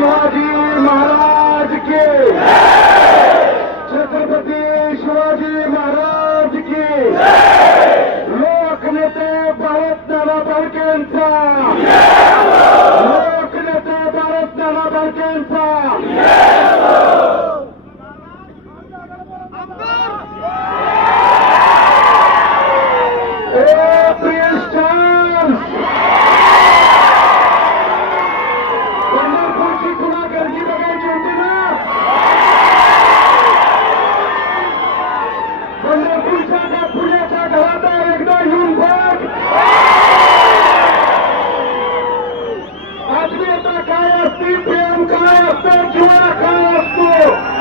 शिवाजी महाराज के, छत्रपती शिवाजी महाराज की, लोकनेते भारतनाना बालकेंचा, लोकनेते भारतनाना बालकेंचा, पंढरपूरची तुला गर्दी बघायची होती ना, पंढरपूरच्या त्या पुण्याच्या घरात एकदा येऊन बघ. आत्मीयता काय असते, प्रेम काय असतं, जीवन काय असतो,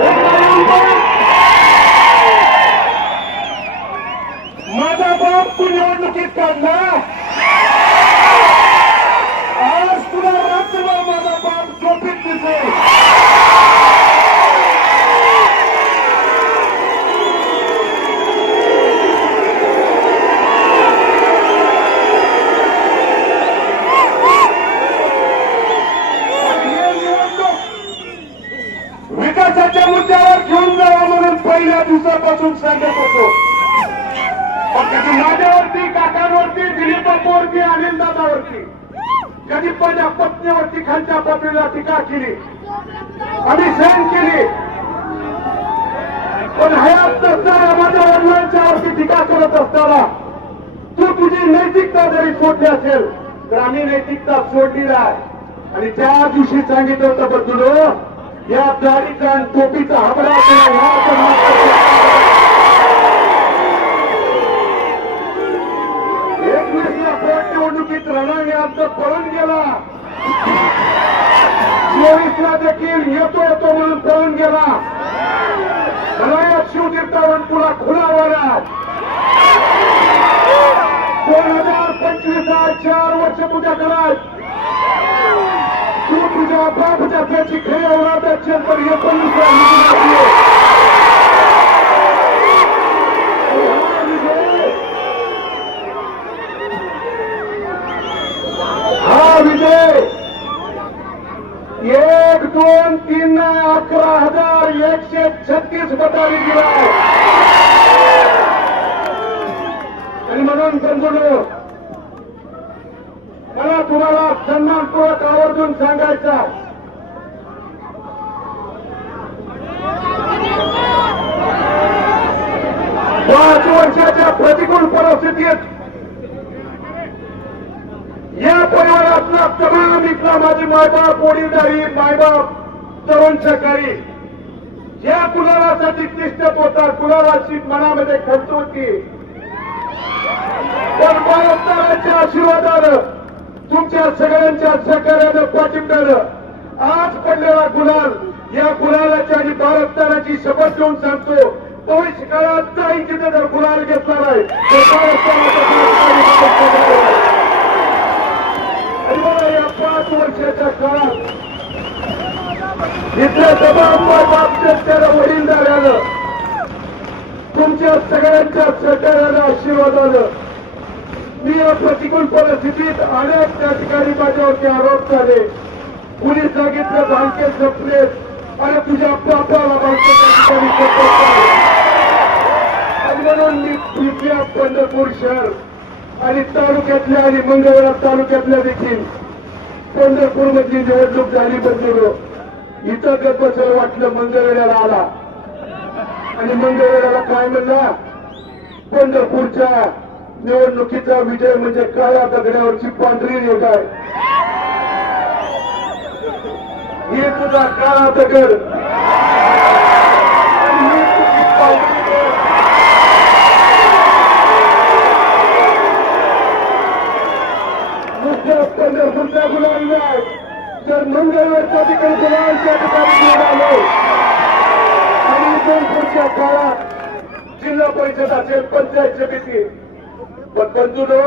एकदा येऊन बघ. माझा बाप तू निवडणुकीत काढला, आज तुला रात्रभर माझा बाप झोपीत दिसेल. विकासाच्या मुद्द्यावर घेऊन जावा म्हणून पहिल्या दिवसापासून सांगत होतो. कधी माझ्यावरती, काकांवरती, दिलीप बापूवरती, अनिल दादावरती, कधी माझ्या पत्नीवरती खालच्या पातळीला टीका केली, आम्ही सहन केली. पण हयात नसताना माझ्या वडिलांच्या वरती टीका करत असताना तू तुझी नैतिकता जरी सोडली असेल तर आम्ही नैतिकता सोडली आहे. आणि त्या दिवशी सांगितलं होतं बदलू या दाढीचा आणि टोपीचा हाबडा निवडणुकीत रणांगे आमचं पळून गेला, 24ला देखील येतो म्हणून पळून गेला. रणायात शिवतीर्थावरून पुन्हा खुलावाला 2025 4 वर्ष तुझ्या घरात तू तुझ्या बापच्या त्याची खरी औलाद असेल तर 19 विजय 1, 2, 3, 11,136 मतांनी दिला. आणि म्हणून बंधूंनो, मला तुम्हाला सन्मानपूर्वक आवर्जून सांगायचा, 5 वर्षाच्या प्रतिकूल परिस्थितीत या परिवारातला तमाम इथला माझी मायबाप, वडीलधारी मायबाप, तरुण सहकारी या कुणालासाठी तिष्ठत होता, कुणालाची मनामध्ये खंत होती. पण महाराष्ट्राच्या आशीर्वादानं, तुमच्या सगळ्यांच्या सहकार्यानं, पाठिंब्यानं आज पडलेला गुलाल, या गुलालाची आणि महाराष्ट्राची शपथ घेऊन सांगतो, भविष्य काळात काही तिथे जर गुलाल घेतला नाही तर या 5 वर्षाच्या काळात इथल्या तमाम मायबाप, शेतकऱ्या, वडीलधाऱ्यानं, तुमच्या सगळ्यांच्या सहकार्यानं, आशीर्वादानं मी या प्रतिकूल परिस्थितीत अनेक त्या ठिकाणी माझ्यावरती आरोप झाले. कुणी सांगितलं भांडके संपले आणि तुझ्या बापाला भांडके त्या ठिकाणी आणि म्हणून मी इथल्या पंढरपूर शहर आणि तालुक्यातल्या आणि मंगळवेढा तालुक्यातल्या देखील पंढरपूर मधली निवडणूक झाली. बंधूंनो, इथं गप्पसर वाटलं, मंगळवेढ्याला आला आणि मंगळवेढ्याला काय म्हणला, पंढरपूरच्या निवडणुकीचा विजय म्हणजे काळ्या दगडावरची पांढरी रेघ आहे. ही तुझा काळा दगड, पंढरपूरच्या गुलाल नाही तर मंगळवेढच्या ठिकाणी गुलालच्या ठिकाणी आलो. आणि पुढच्या काळात जिल्हा परिषद असेल, पंचायत समिती, पण बंधूंनो,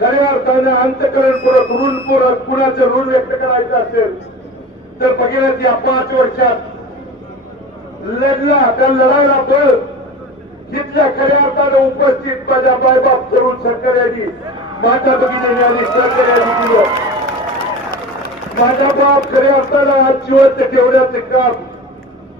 खऱ्या अर्थाने अंतकरणपूरक, ऋणपूरक कुणाचं ऋण व्यक्त करायचं असेल तर बघितलं या 5 वर्षात लढला, त्या लढाईला बळ जिथल्या खऱ्या अर्थानं उपस्थित माझ्या मायबाप, तरुण शेतकऱ्यांनी, माता भगिनींनी आणि सहकार्यांनी दिलं. माझा बाप खऱ्या अर्थानं जिवंत ठेवण्याचे काम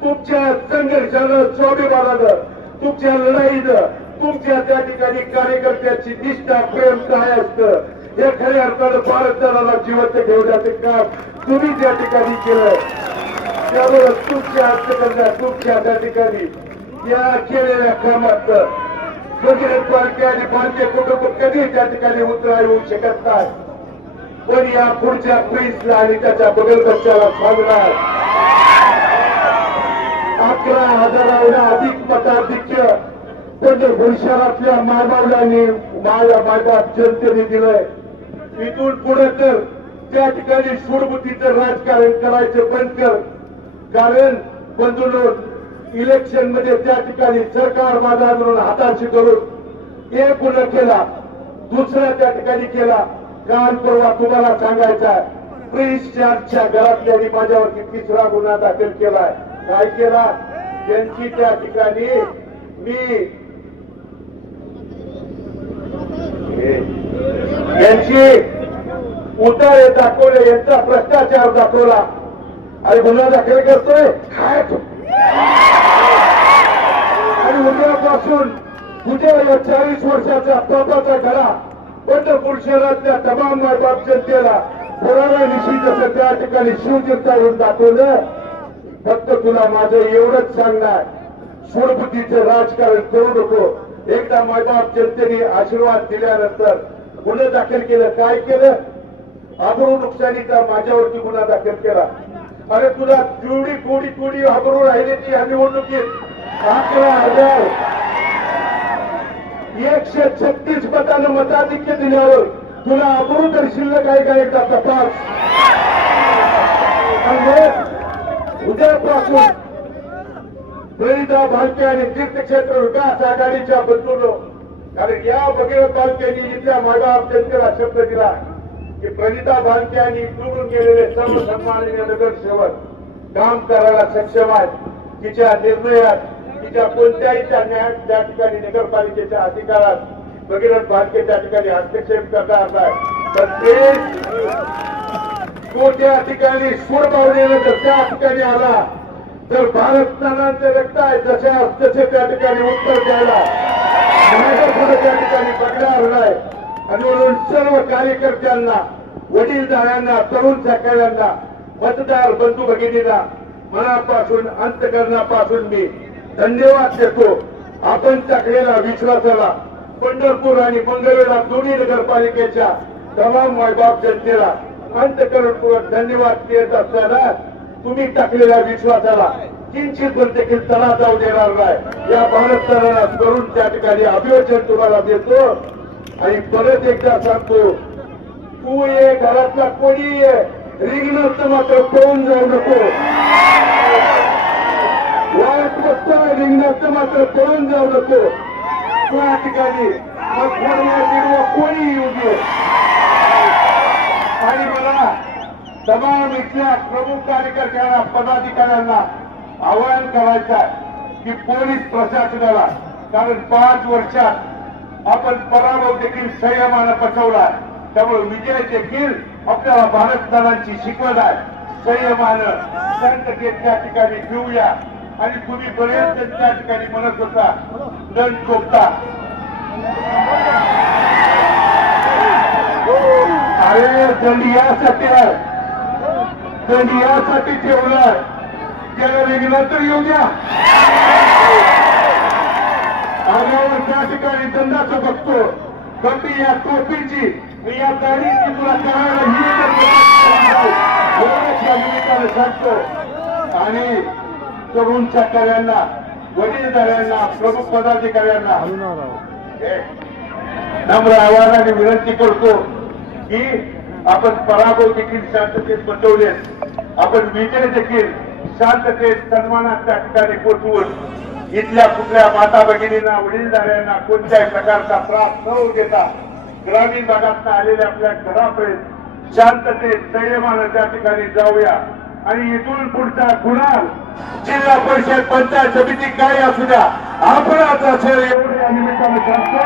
तुमच्या संघर्षानं स्वाभिमानानं तुमच्या लढाईनं तुमच्या त्या ठिकाणी कार्यकर्त्याची निष्ठा प्रेम काय असतं हे खऱ्या अर्थानं भारताला जिवंत ठेवण्याचे काम तुम्ही त्या ठिकाणी केलं. त्यामुळे तुमच्या हस्तकंडा तुमच्या त्या ठिकाणी या केलेल्या कामात भगीरथ बालके आणि बालके कुटुंब कधी त्या ठिकाणी उतरा येऊ शकत नाही. पण या पुढच्या प्रिन्सला आणि त्याच्या बगल बच्चाला सांगणार 11,000 अधिक मताधिक्य पंढरपूर शहरातल्या मायबावलांनी मायबाप जनतेने दिलंय. इथून पुढे तर त्या ठिकाणी सूडबुद्धीचं राजकारण करायचं बंद कर. कारण बंधूंनो इलेक्शन मध्ये त्या ठिकाणी सरकार माझा म्हणून हाताशी करून एक गुन्हा केला दुसरा त्या ठिकाणी केला. काल परवा तुम्हाला सांगायचा प्रिन्स चार्जच्या घरातल्यानी माझ्यावरती 3रा गुन्हा दाखल केलाय. काय केला त्यांची त्या ठिकाणी मी यांची उतारे दाखवले यांचा भ्रष्टाचार दाखवला आणि गुन्हा दाखल करतोय आणि उद्यापासून तुझ्या या 40 वर्षाचा बापाचा घडा पंढरपूर शहरातल्या तमाम मायबाप जनतेला पुराव्या निशी जसं त्या ठिकाणी शिवतीर्थ येऊन दाखवलं. फक्त तुला माझं एवढंच सांगणार सूडबुद्धीचं राजकारण करू नको. एकदा मायबाप जनतेने आशीर्वाद दिल्यानंतर गुन्हे दाखल केलं. काय केलं अब्रू नुकसानीचा माझ्यावरती गुन्हा दाखल केला. अरे तुला कोडी अब्रू राहिली ती या निवडणुकीत 11,136 मतानं मताधिक्य दिल्यावर तुला अब्रू तर शिल्लक आहे का एकदा तपास. उद्यापासून प्रणिता भालके आणि तीर्थक्षेत्र विकास आघाडीच्या बंधूंनो कारण या भगीरथ बालकेंनी इथल्या मायबाप जनतेला शब्द दिला की प्रणिता भालके यांनी निवडून गेलेले सर्व सन्माननीय नगरसेवक काम करायला सक्षम आहेत. तिच्या निर्णयात तिच्या कोणत्याही त्या ठिकाणी नगरपालिकेच्या अधिकारात भगीरथ भालके त्या ठिकाणी हस्तक्षेप करणार नाही. तर ते तो त्या ठिकाणी सूडबावलेला जर त्या ठिकाणी आला तर भारतनानांचे रक्त आहे जसे तसे त्या ठिकाणी उत्तर द्यायला त्या ठिकाणी बघणार नाही. आणि म्हणून सर्व कार्यकर्त्यांना वडीलधाऱ्यांना तरुण सहकाऱ्यांना मतदार बंधू भगिनींना मनापासून अंतकरणापासून मी धन्यवाद देतो. आपण टाकलेला विश्वासाला पंढरपूर आणि मंगळवेढा दोन्ही नगरपालिकेच्या तमाम मायबाप जनतेला अंतकरणपूर्वक धन्यवाद देत असताना तुम्ही टाकलेल्या विश्वासाला किंचित पण देखील तडा जाऊ देणार नाही. या भारत करून त्या ठिकाणी अभिवचन तुम्हाला देतो. आणि परत एकदा सांगतो तू ये घरातला कोणी ये रिंगणात मात्र पळून जाऊ नको. वाईट बघता रिंगणात मात्र पळून जाऊ नको. त्या ठिकाणी कोणी येऊ दे. आणि मला तमाम इथल्या प्रमुख कार्यकर्त्यांना पदाधिकाऱ्यांना आवाहन करायचं आहे की पोलीस प्रशासनाला कारण 5 वर्षात आपण पराभव देखील संयमानं पचवला. त्यामुळे विजय देखील आपल्याला भारतदानांची शिकवण आहे. संयमानं शांततेत त्या ठिकाणी घेऊया. आणि तुम्ही बरेच त्या ठिकाणी म्हणत होता दंड चोपता अरे दंड यासाठी ठेवलाय त्याला वेगळा तर येऊ द्या. आगावर त्या ठिकाणी दंडाचं बघतो कमी या टोपीची या गाडीची तुला करायला या निमित्तानं सांगतो. आणि तरुण सहकाऱ्यांना वडीलधाऱ्यांना प्रमुख पदाधिकाऱ्यांना नम्र आवाहनाने विनंती करतो की आपण पराभव देखील शांततेत बसवले. आपण विजय देखील शांततेत सन्मानात त्या ठिकाणी पोचवून इथल्या कुठल्या माता भगिनींना वडीलधाऱ्यांना कोणत्याही प्रकारचा त्रास न होऊ देता ग्रामीण भागात आलेल्या आपल्या घरापर्यंत शांततेत संयमानं त्या ठिकाणी जाऊया. आणि इथून पुढचा गुन्हा जिल्हा परिषद पंचायत समिती काय असू द्या आपणच असेल एवढे या निमित्तानं सांगतो.